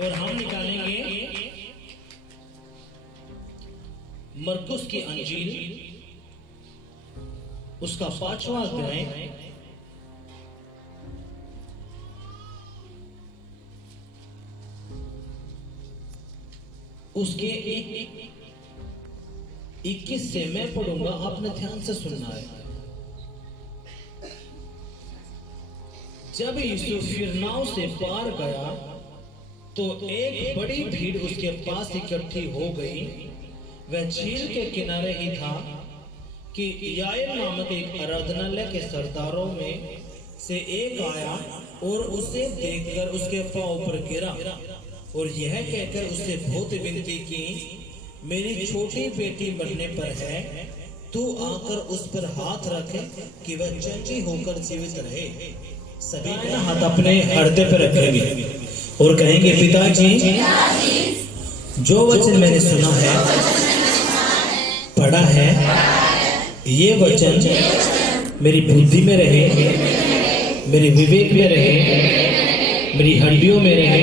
और हम निकालेंगे मरकुस की अंजील, उसका 5वां अध्याय उसके 21 से मैं पढ़ूंगा, आपने ध्यान से सुनना है। जब यीशु फिरनाव से पार गया तो एक बड़ी भीड़ उसके पास इकट्ठी हो गई। वह झील के किनारे ही था कि याईर नामक एक आराधनालय के सरदारों में से एक आया और उसे देखकर उसके पांव पर गिरा और यह कहकर उससे बहुत विनती की, मेरी छोटी बेटी मरने पर है, तू आकर उस पर हाथ रख कि वह चंगी होकर जीवित रहे। सभी हाथ अपने हृदय पर रखेंगे और कहेंगे, पिताजी, जो वचन मैंने सुना है, पढ़ा है, ये वचन मेरी बुद्धि में रहे, मेरे विवेक में रहे, मेरी हड्डियों में रहे,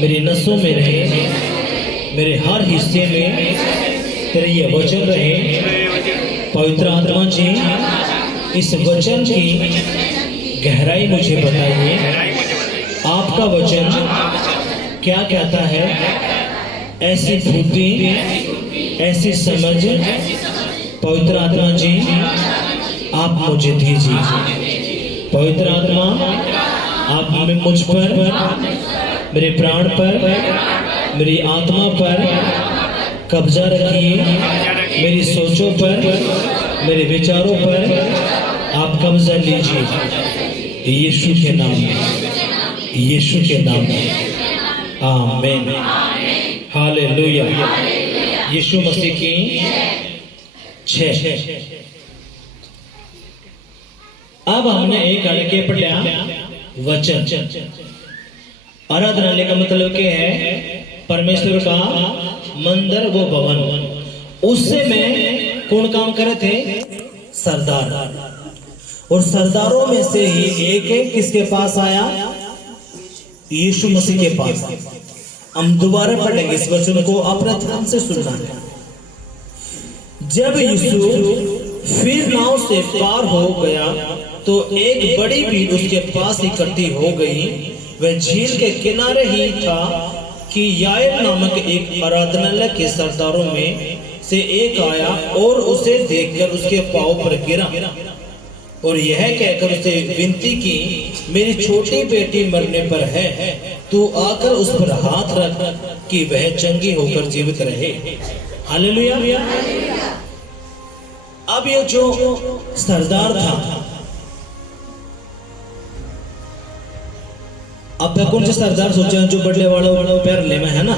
मेरी नसों में रहे, मेरे हर हिस्से में तेरे ये वचन रहे। पवित्र आत्मा जी, इस वचन की गहराई मुझे बताइए। आपका वचन क्या कहता है? ऐसी बुद्धि, ऐसी समझ पवित्र आत्मा जी आप मुझे दीजिए। पवित्र आत्मा आप मुझ पर, मेरे प्राण पर, मेरी आत्मा पर कब्जा रखिए। मेरी सोचों पर, मेरे विचारों पर आप कब्जा लीजिए, यीशु के नाम में, यीशु के नाम में, आमीन, हालेलुया। यीशु मसीह की 6। अब हमने एक अड़के पढ़ा वचन। आराधनालय का मतलब क्या है? परमेश्वर का मंदिर, वो भवन। उससे में कौन काम करे थे? सरदार। और सरदारों में से ही एक किसके पास आया? यीशु मसीह के पास। हम दोबारा पढ़ेंगे इस वचन को, अपने ध्यान से सुनना है। जब यीशु फिर नाव से पार हो गया तो एक बड़ी भीड़ उसके पास इकट्ठी हो गई। वह झील के किनारे ही था कि याईर नामक एक आराधनालय के सरदारों में से एक आया और उसे देखकर उसके पांव पर गिरा और यह कहकर उसे विनती की, मेरी छोटी बेटी मरने पर है, तू आकर उस पर हाथ रख कि वह चंगी होकर जीवित रहे। हालेलुया। अब ये जो सरदार था, अब कौन से सरदार सोचे जो बड़े वालों पैर ले में है ना?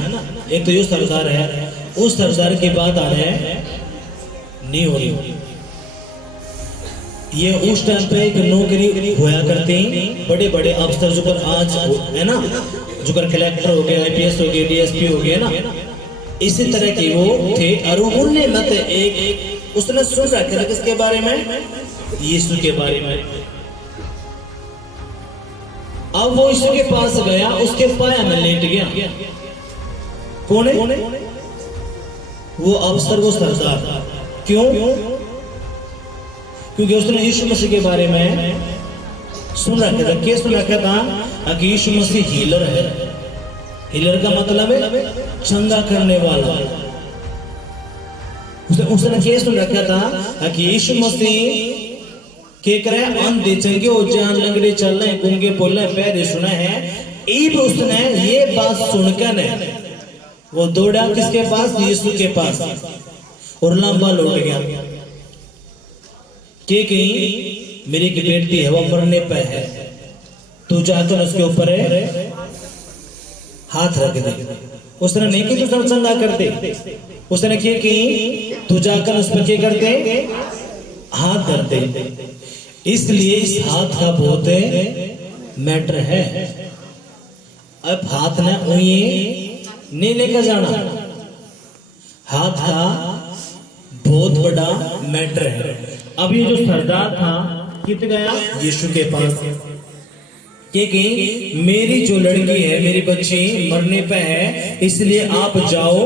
एक तो ये सरदार है, उस सरदार की बात आ रहे हैं नहीं हो रही। ये उस टाइम पे एक नौकरी होया करती, बड़े बड़े अफसर जो कर आज है ना, जो कर कलेक्टर हो गए, IPS हो गए, DSP हो गए ना, इसी तरह के वो थे। और उन्होंने मत एक उसने सुन रखा था किसके बारे में? यीशु के बारे में। अब वो यीशु के पास गया, उसके पाया में लेट गया। कौन है? वो अफसर, वो सरदार। क्यों? क्योंकि उसने यीशु मसीह के बारे में सुन रखा था। क्या सुन रखा था? कि यीशु मसीह हीलर है। हीलर का मतलब है चंगा करने वाला। उसने क्या सुन रखा था? कि यीशु मसीह के करे अंधे चंगे हो, जान लंगड़े चल रहे, गूंगे बोल रहे, पैर सुना है। इब उसने ये बात सुनकर वो दौड़ा किसके पास? यीशु के पास, और लंबा लौट गया। के कहीं मेरी की बेटी है, वो मरने पे है, तू जाकर उसके ऊपर हाथ रख दे। उसने नहीं कि तू चंगा कर दे, उसने क्या कि तू जाकर उस पर क्या कर दे? हाथ धर दे। इसलिए इस हाथ का बहुत मैटर है। अब हाथ ने नहीं लेकर जाना, हाथ का बहुत बड़ा मैटर है। अब ये जो सरदार था कित गया? यीशु के पास। कि मेरी जो लड़की है, मेरी बच्ची मरने पे है, इसलिए आप जाओ,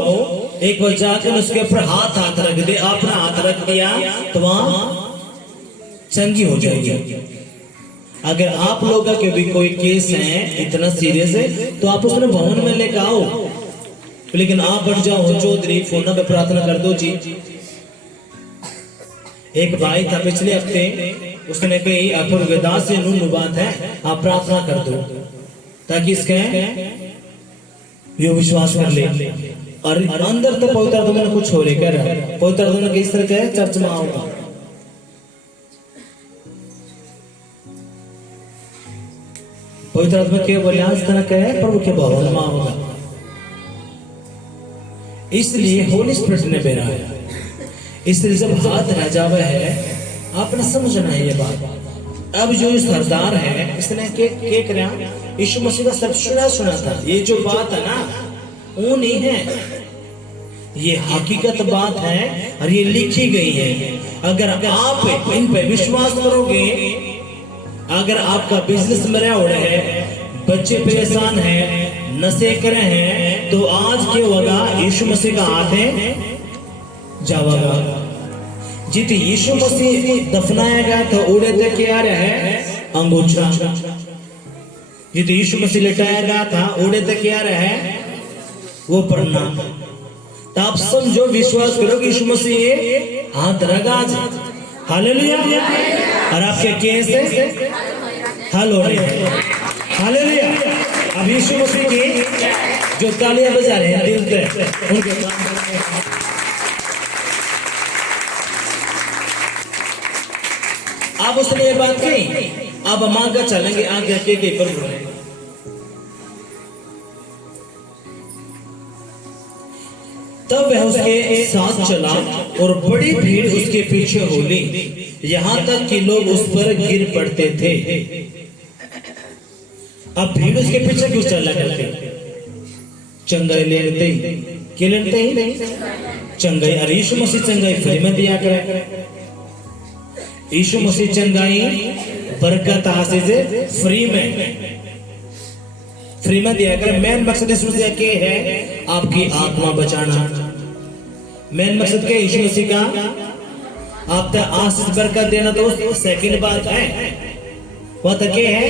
एक बार जाकर उसके ऊपर हाथ रख दे। आपने हाथ रख दिया तो वहां चंगी हो जाएगी। अगर आप लोगों के भी कोई केस है इतना सीरियस है तो आप उसने भवन में लेकर आओ, लेकिन आप बढ़ जाओ चौधरी फोन पे प्रार्थना कर दो जी। एक भाई था पिछले हफ्ते, उसने कही अपूर्वदास से नून बात है, आप प्रार्थना कर दो ताकि इसके ये विश्वास कर ले। और अंदर तो पवित्र आत्मा ने कुछ हो लेकर पवित्र आत्मा ने किस तरह के चर्च में आओगा। पवित्र आत्मा के बोले इस तरह के प्रभु के भवन में आओगा। इसलिए होली स्पिरिट ने बेरा है। इसलिए जब हाथ रह जावे है आपने समझना है ये बात। अब जो सरदार है इसने के करया यीशु मसीह का सब सुना था। ये जो बात है ना वो नहीं है, ये हकीकत बात है और ये लिखी गई है। अगर आप इन पे विश्वास करोगे, अगर आपका बिजनेस मरा हो रहा है, बच्चे परेशान हैं, नशे करे हैं, तो आज के होगा यीशु मसीह का हाथ है जावागा। जित यीशु मसीह दफनाया गया था उड़े तक क्या रहा है अंगूठा। जित यीशु मसीह लिटाया गया था उड़े तक क्या रहा है वो पढ़ना। तो आप समझो, विश्वास करो कि यीशु मसीह हाथ रगा आज। हालेलुया। और आपके केस हल हो रहे हैं। हालेलुया। अब यीशु मसीह की जो तालियां बजा रहे हैं दिल से उनके आप उसने ये बात कही, अब हम आगे चलेंगे, आगे के पर तब वह उसके साथ चला और बड़ी भीड़ उसके पीछे हो ली, यहां तक कि लोग उस पर गिर पड़ते थे। अब भीड़ उसके पीछे क्यों चला करते? चंगाई लेते ही लेते ही नहीं चंगाई। अरे यीशु मसीह चंगाई फ्री में दिया करे। यीशु मसीह चंगाई बरकत हासिल से फ्री में दिया करे। मेन मकसद यीशु मसीह के है आपकी आत्मा बचाना। मेन मकसद क्या यीशु मसीह का आप तक आशीष बरकत देना। दोस्त सेकंड बात है वो तो क्या है?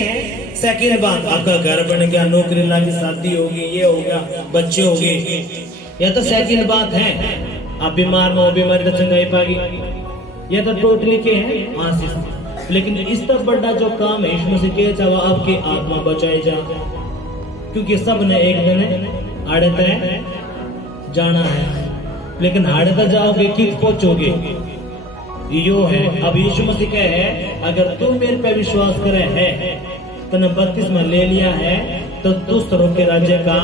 सेकंड बात आपका घर बन गया, नौकरी लगी, शादी होगी, ये हो गया, बच्चे हो गए, या तो सेकंड बात है। आप बीमार में हो, बीमारी तो चंगाई पागी, ये तो टोटली के है आशीष। लेकिन इस तक बड़ा जो काम है यीशु मसीह के चाहे आपकी आत्मा बचाई जा, क्योंकि सब ने एक दिन आड़े तय जाना है, लेकिन आड़े तक जाओगे कित पहुंचोगे यो है। अब यीशु मसीह का है अगर तू मेरे पे विश्वास करे है तूने बपतिस्मा ले लिया है तो तू स्वर्ग के राज्य का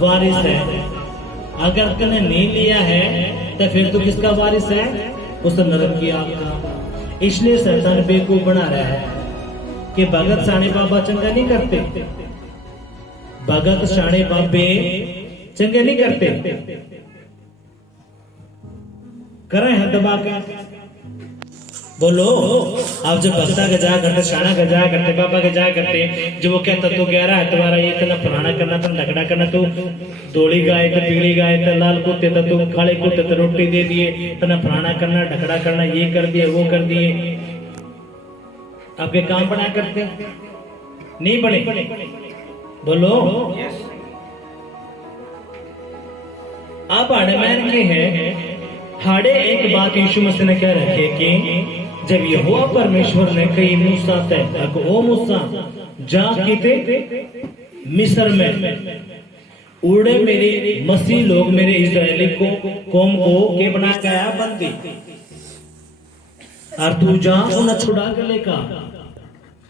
वारिस है। अगर तूने नहीं लिया है तो फिर तू किसका वारिस है? उस नरक की आग का। इसलिए शैतान बेवकूफ बना रहा है कि भगत साणे बाबा चंगा नहीं करते, भगत साणे बाबे चंगे नहीं करते, करें है दबा के। बोलो आप जब भक्ता का जाया करते, शाना का जाया करते, बाबा का जाया करते, जो वो कहता तो कह रहा है तुम्हारा ये इतना पुराना करना, तो लगड़ा करना, तो दोड़ी गाय तो पीली गाय तो लाल कुत्ते तो काले कुत्ते तो रोटी दे दिए, इतना पुराना करना, ढकड़ा करना, ये कर दिए, वो कर दिए। आपके काम बना करते नहीं बने? बोलो आप आड़ेमैन के हैं। हाड़े एक बात यीशु मसीह ने कह रखे कि जब यहोवा परमेश्वर ने कही मूसा तय ओ मूसा जा किते मिस्र में उड़े मेरे मसीह लोग मेरे इस्राएली को कौम को के बना के आया बंदी, और तू जा उन्हें छुड़ा के लेकर।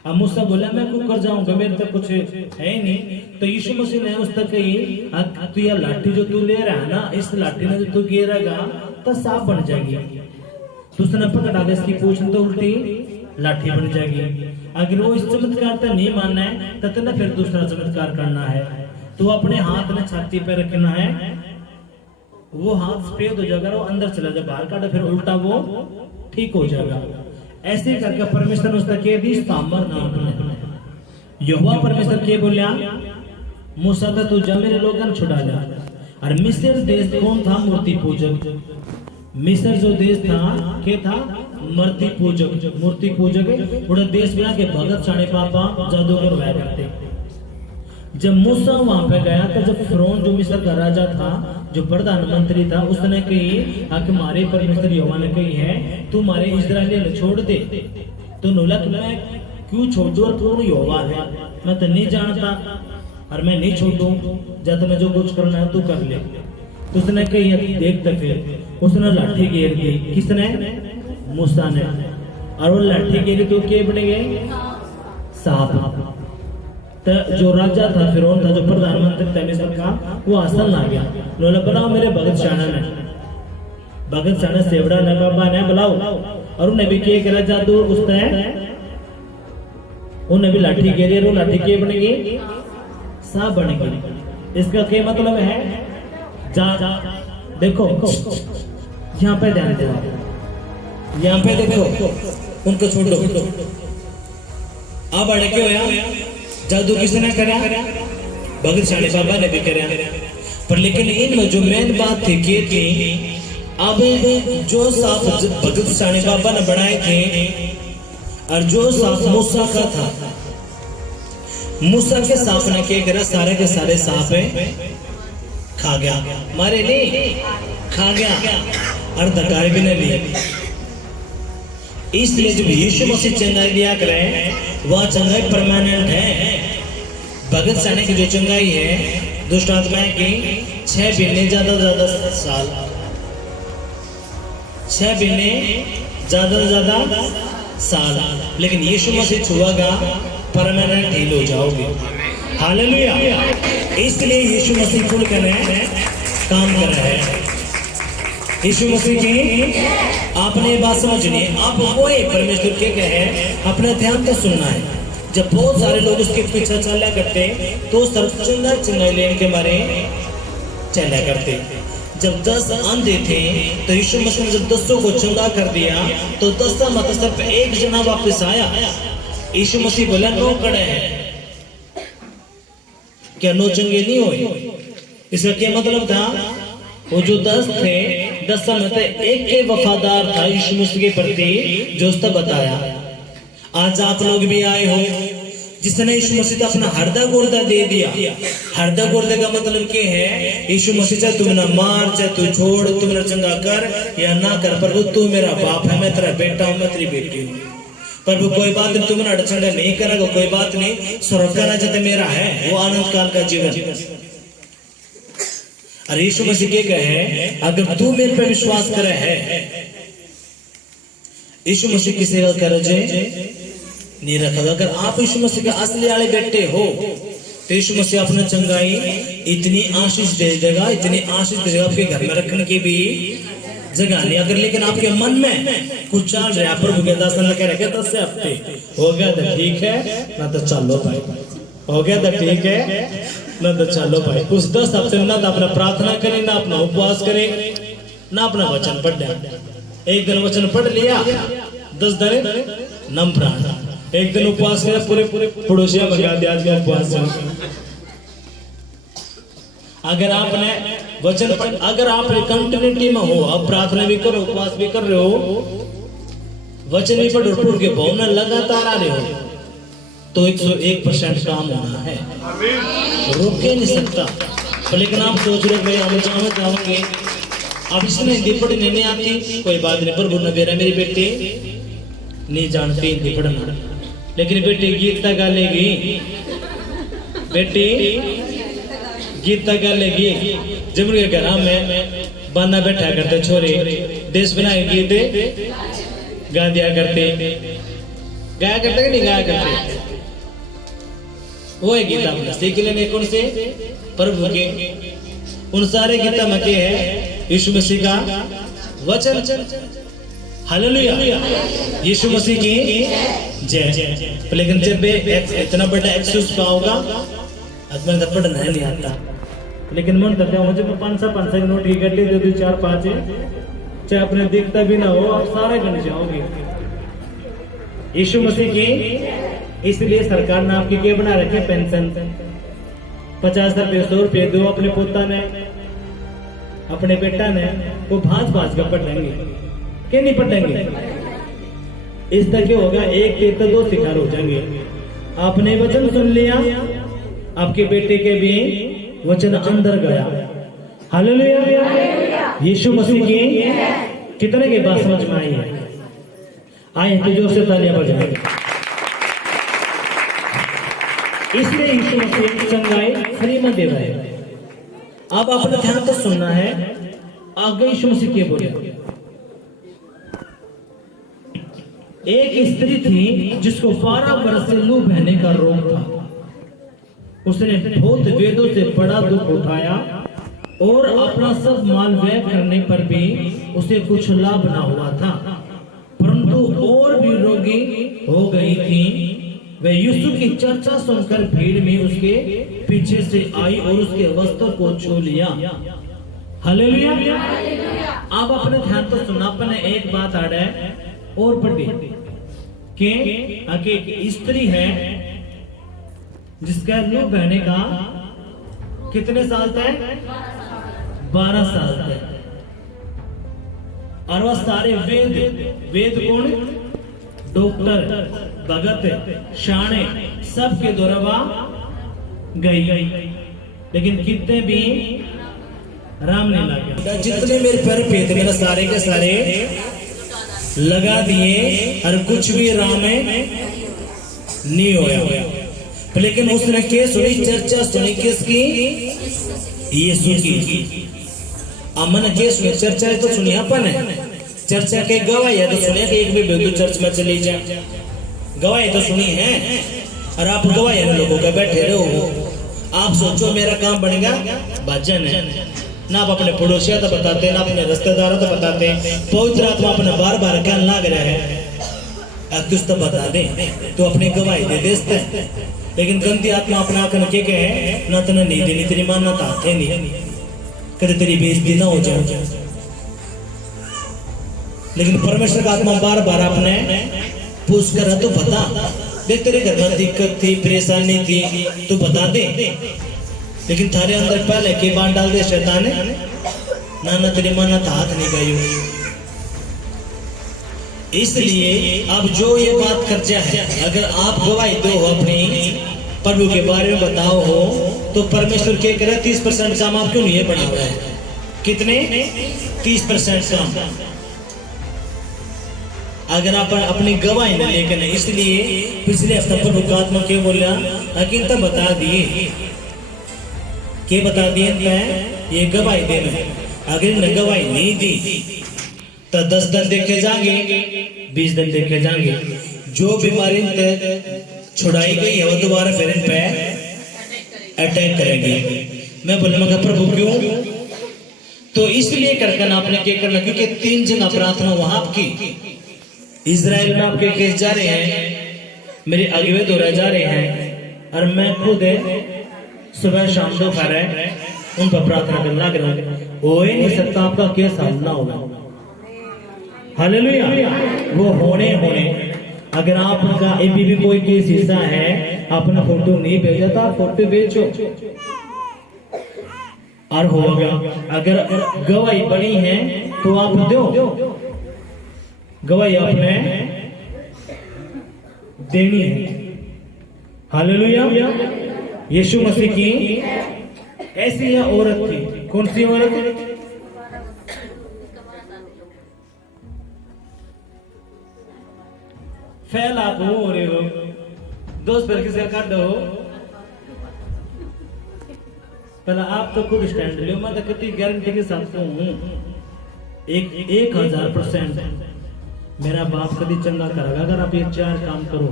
अब मूसा बोला मैं क्यों कर जाऊंगा, मेरे तक कुछ है ही नहीं। तो यीशु मसीह ने उस तक कही तू यह लाठी जो तू ले रहा है ना, इस लाठी ने जो तू गिरेगा तो सांप बन जाएगी। दूसरा पकड़ा दे इसकी पूंछ तो उल्टी लाठी बन जाएगी। अगर वो इस चमत्कार तक नहीं मानना है तो तेने फिर दूसरा चमत्कार करना है। तो अपने हाथ में छाती पे रखना है, वो हाथ सफेद हो जाएगा, वो अंदर चला जाए, बाहर काटा फिर उल्टा वो ठीक हो जाएगा। ऐसे करके परमेश्वर ने उसका कह दी सामर नाम यहोवा परमेश्वर के बोलिया मूसा था तू जा मेरे लोगन छुड़ा जा। और मिस्र देश कौन था? मूर्ति पूजक। मिस्र जो देश था क्या था? मूर्ति पूजक। मूर्ति पूजक पूरा देश बना के भगत साने पापा जादूगर हुआ करते। जब मूसा वहां पे गया तो जब फिरौन जो मिस्र का राजा था, जो प्रधानमंत्री था, उसने कही हमारे परमेश्वर यहोवा ने कही है तू हमारे इस्राएलियों छोड़ दे। तो नूलक मैं क्यों छोड़ दूं? और कौन यहोवा है? मैं तो नहीं जानता और मैं नहीं छोड़ू। जब तुम्हें जो कुछ करना है तू कर ले। तो उसने कही देख तो फिर उसने लाठी घेर दी। किसने? मूसा ने। और वो लाठी घेरी तो क्या बन गए? सांप। तो जो राजा था फिरौन था, जो प्रधानमंत्री था मिस्र का, वो आसन आ गया। उन्होंने बुलाओ मेरे भगत शाना ने। भगत शाना सेवड़ा ने बाबा ने बुलाओ। और उन्हें भी क्या करा जादू? उसने उन्हें भी लाठी घेरी। और लाठी के बन गई? सांप बन गई। इसका क्या मतलब है? जा देखो यहाँ पे ध्यान दो, यहाँ पे देखो, उनको छोड़ दो। अब अड़के होया जादू किसने करा? भगत शाने बाबा ने भी करा। पर लेकिन इनमें जो मेन बात थी कि थी अब जो सांप भगत शाने बाबा ने बनाए थे और जो सांप मूसा का था, मूसा के सांप ने क्या करा? सारे के सारे सांप खा गया। मारे नहीं, खा गया। और धकार भी नहीं लिए। इसलिए जब यीशु मसीह चंगाई दिया करे वह चंगाई परमानेंट है। भगत साने की जो चंगाई है दुष्ट आत्माएं की 6 महीने ज्यादा साल, 6 महीने ज्यादा साल। लेकिन यीशु मसीह छुआगा परमानेंट हील हो जाओगे। हालेलुया। इसलिए यीशु मसीह खुल कर काम कर रहा है। यीशु मसीह की आपने बात समझनी है। आप वो परमेश्वर के कहे अपने ध्यान से सुनना है। जब बहुत सारे लोग उसके पीछे चला करते तो चंगाई लेने के बारे चला करते। जब 10 अंधे थे तो यीशु मसीह ने जब 10 को चंगा कर दिया तो 10 मत सिर्फ एक जना वापस आया। यीशु मसीह बोला 9 खड़े हैं, क्या 9 चंगे नहीं हुए? इसका क्या मतलब था? वो जो 10 थे 10 में से एक के वफादार था यीशु मसीह के प्रति, जो उसने बताया। आज आप लोग भी आए हो जिसने यीशु मसीह को अपना हृदय गुर्दा दे दिया। हृदय गुर्दे का मतलब क्या है? यीशु मसीह चाहे तुम ना मार, चाहे तू छोड़, तुम ना चंगा कर या ना कर, प्रभु तू मेरा बाप है, मैं तेरा बेटा हूं, मैं तेरी बेटी हूँ। प्रभु कोई बात नहीं, तुम ना चंगा नहीं करेगा, कोई बात नहीं, स्वर्ग का राज्य मेरा है, वो आनंद काल का जीवन। और यीशु मसीह के कहे अगर तू मेरे पे विश्वास करे है, यीशु मसीह की सेवा करो जे नहीं रखा। अगर आप यीशु मसीह के असली वाले बेटे हो तो यीशु मसीह अपना चंगाई इतनी आशीष दे देगा, इतनी आशीष दे देगा, आपके घर में रखने की भी जगह नहीं। अगर लेकिन आपके मन में कुछ चल रहा है, प्रभु के दर्शन लगे रखे 10 हफ्ते हो गया तो ठीक है, ना तो चलो भाई, हो गया तो ठीक है, ना तो चलो भाई। उस 10 हफ्ते में ना तो अपना प्रार्थना करें, ना अपना उपवास करें, ना अपना वचन पढ़। एक दिन वचन पढ़ लिया, 10 दिन नम प्रार्थना, एक दिन उपवास किया, पूरे पड़ोसिया भगा दिया आज का उपवास। अगर आपने वचन अगर आप कंटिन्यूटी में हो, आप प्रार्थना भी करो, उपवास भी कर रहे हो, वचन भी पढ़ पढ़ के भावना लगातार आ रहे हो, तो 101% काम होना है, रोके नहीं सकता। लेकिन आप सोच रहे भाई हम जाओगे, अब इसमें हिंदी पढ़ने नहीं आती, कोई बात नहीं, प्रभु ने मेरा मेरी बेटी नहीं जानती हिंदी पढ़ना, लेकिन बेटी गीत गा लेगी, बेटी गीत गा लेगी। जब उनके घर में बांधा बैठा करते छोरे, देश बनाए गीत गा दिया करते, गाया करते कि नहीं गाया करते, वो है गीता में सीख लेने कौन से? प्रभु के। उन सारे गीता में क्या है? यीशु मसीह का वचन। हालेलुया, यीशु मसीह की जय। लेकिन जब इतना बड़ा एक्सेस पाओगा, मैं तो पढ़ना नहीं आता, लेकिन मन तब मुझे 500 की नोट की गड्डी दे दी 4-5, चाहे अपने दिखता भी ना हो, आप सारे बन जाओगे। यीशु मसीह की इसलिए सरकार ने आपके क्या बना रखे पेंशन, 50 रुपये 100 रुपये दो अपने पोता ने अपने बेटा ने, वो भाज भाज कर पटेंगे क्या नहीं पटेंगे। इस तरह क्या होगा, एक तीर तो दो शिकार हो जाएंगे। आपने वचन सुन लिया, आपके बेटे के भी वचन अंदर गया। हालेलुया। यीशु मसीह की कितने की बात समझ में आई है? आए तो जोर से तालियां बजाएं। इसलिए यीशु मसीह चंगाई फ्री में दे रहा है। अब अपना ध्यान तो सुनना है, आगे यीशु मसीह क्या बोले। एक स्त्री थी जिसको 12 वर्ष से लू बहने का रोग था। उसने बहुत वेदों से बड़ा दुख उठाया और अपना सब माल व्यय करने पर भी उसे कुछ लाभ ना हुआ था, परंतु और भी रोगी हो गई थी। वह यीशु की चर्चा सुनकर भीड़ में उसके पीछे से आई और उसके वस्त्र को छू लिया। हालेलुया। अब अपने ध्यान तो सुनना, अपने एक बात आ रहा है और पढ़ी कि एक स्त्री है जिसका लू बहने का कितने साल तक? 12 साल तक। और वह सारे वेद कौन? डॉक्टर, भगत, शाणे सबके द्वारा गई, लेकिन कितने भी राम नहीं लगे। जितने मेरे पैर पे थे मेरा सारे के सारे लगा दिए और कुछ भी राम नहीं होया। लेकिन उसने क्या सुनी? चर्चा सुनी किसकी? यीशु की। अमन के सुनी चर्चा है तो सुनी अपन है, चर्चा के गवाही है तो सुनिए कि एक भी बेदू चर्च में चली जाए, गवाही तो सुनी है। और आप गवाही है लोगों का बैठे रहो। आप सोचो मेरा काम बनेगा भजन है ना, आप अपने पड़ोसिया तो बताते ना अपने रिश्तेदारों तो बताते, पवित्र आत्मा अपने बार बार कहने लग रहा है कुछ तो बता दे तो अपनी गवाही दे देते। लेकिन गंदी आत्मा अपना आकर के कहे ना तने नहीं देनी तेरी मां ना ताते नहीं, कभी तेरी बेइज्जती ना हो जाए। लेकिन परमेश्वर का आत्मा बार बार अपने पूछ कर तो बता देख, तेरे घर में दिक्कत थी, परेशानी थी तो बता दे। लेकिन थारे अंदर पहले के बात डाल दे शैतान ने, ना तेरी मां ना हाथ नहीं गई। इसलिए अब जो ये बात खर्चा है, अगर आप गवाही दो अपनी प्रभु के बारे में बताओ हो तो परमेश्वर क्या करे? 30% काम आप क्यों नहीं बना रहा है? कितने? 30% काम अगर आप अपनी गवाही न लेकर। इसलिए पिछले हफ्ते प्रभु का आत्मा क्या बोला? अकिन तो बता दिए, क्या बता दिए? ये गवाही देना। अगर इन्हें गवाही नहीं दी तो 10 दिन देखे जाएंगे, 20 दिन देखे जाएंगे। जो बीमारी छुड़ाई गई है वो दोबारा फिर इन पे अटैक करेंगे। मैं बोलूंगा प्रभु क्यों? तो इसलिए करके आपने क्या करना, क्योंकि 3 जगह प्रार्थना वहां आपकी इजराइल में आपके केस जा रहे हैं, मेरे अगुवे दौरा जा रहे हैं, और मैं खुद सुबह शाम दोपहर उन पर प्रार्थना करने लग रहा हूँ। हो ही नहीं सकता आपका केस हल ना होगा। हालेलुया। वो होने अगर आपका अभी भी कोई केस हिस्सा है, अपना फोटो नहीं भेजा था, फोटो भेजो और होगा। अगर गवाही बनी है तो आप दो, गवाही आपने देनी है। हालेलुया। यीशु मसीह की ऐसी यह औरत थी। कौन सी औरत? फैल आप हो रहे हो, दोस्त पर किसी का काट दो। पहले आप तो खुद स्टैंड लो, मैं तो कितनी गारंटी के साथ हूँ 1000% मेरा बाप कभी चंगा करेगा अगर आप ये 4 काम करो।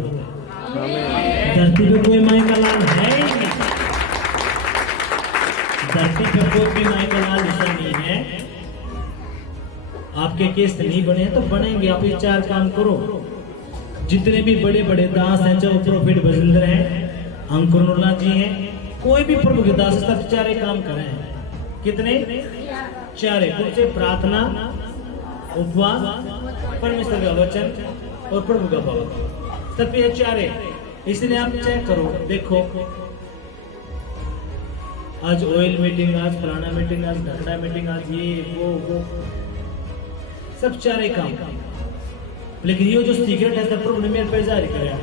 धरती पे कोई माई का लाल है ही नहीं, धरती पे कोई भी माई का लाल ऐसा नहीं है। आपके केस नहीं बने तो बनेंगे, आप ये 4 काम करो। जितने भी बड़े बड़े दास हैं, चाहे प्रोफेट बजिंदर हैं, अंकुरनुल्लाह जी हैं, कोई भी प्रभु के दास सब 4 काम करें। कितने? 4। कुछ प्रार्थना, उपवास, परमेश्वर का वचन और प्रभु का भवन। सब ये 4 इसलिए आप चेक करो, देखो आज ऑयल मीटिंग, आज फलाना मीटिंग, आज ढकड़ा मीटिंग, आज ये वो सब चारे काम, लेकिन ये जो सीक्रेट है प्रभु ने मेरे पे जारी कराया।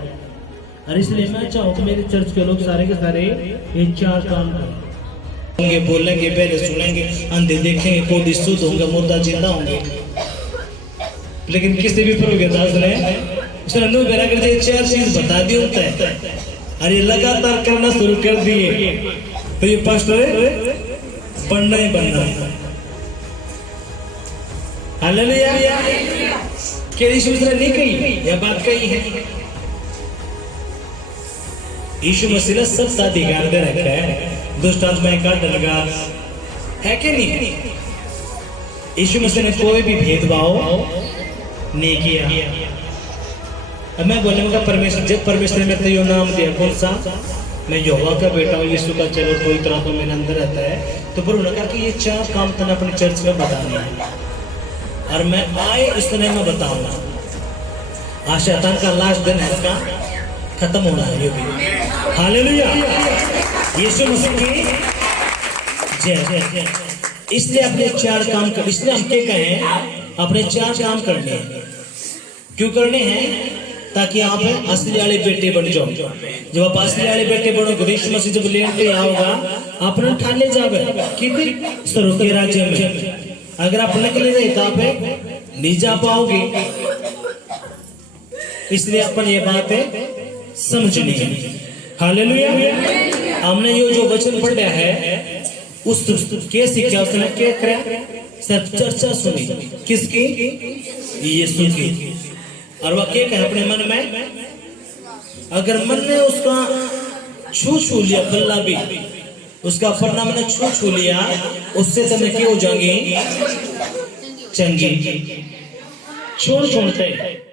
और इसलिए मैं चाहूँ कि मेरे चर्च के लोग सारे के सारे ये चार काम करेंगे, बोलेंगे, पहले सुनेंगे, अंधे देखेंगे, कोढ़ी शुद्ध होंगे, मुर्दा जिंदा होंगे। लेकिन किसी भी प्रभु के दास ने उसने बेरा कर दिए, चार चीज बता दी होता है, और ये लगातार करना शुरू कर दिए, तो ये पास्टर बनना ही बनना। हालेलुया। यीशु मसीह ने नहीं कही, यह बात कही है। यीशु मसीह ने सब अधिकार दे रखा है, दुष्ट आत्माएं का डलगा है कि नहीं? यीशु मसीह ने कोई भी भेदभाव नहीं किया। अब मैं बोलूंगा परमेश्वर, जब परमेश्वर ने तो नाम दिया कौन सा, मैं यहोवा का बेटा हूँ, यीशु का चलो कोई तरह तो मेरे अंदर रहता है, तो प्रभु ने कहा कि ये चार काम तने अपने चर्च में बताना है, और मैं आए इस तरह में बताऊंगा। आज शैतान का लास्ट दिन है, इसका खत्म होना है ये भी। हालेलुया। यीशु मसीह की जय। इसलिए अपने चार काम कर, इसलिए हम क्या कहें, अपने चार काम करने हैं। क्यों करने हैं? ताकि आप असली वाले बेटे बन जाओ। जब आप असली वाले बेटे बनोगे, यीशु मसीह जब लेट पे आओगा, अपने ठाने जावे कि स्वर्ग के राज्य में। अगर आप नकली रहे तो आप नहीं जा पाओगे। इसलिए अपन ये बात है समझनी है। हालेलुया। हमने ये जो वचन पढ़ा है, उस के सीखा, उसने क्या करा, सब चर्चा सुनी, किसकी? यीशु की। और वह क्या कहे अपने मन में, अगर मन ने उसका छू लिया, पल्ला भी उसका पन्ना मैंने छू लिया, उससे तुमने क्या हो जाएंगे? चंगी। छोड़ते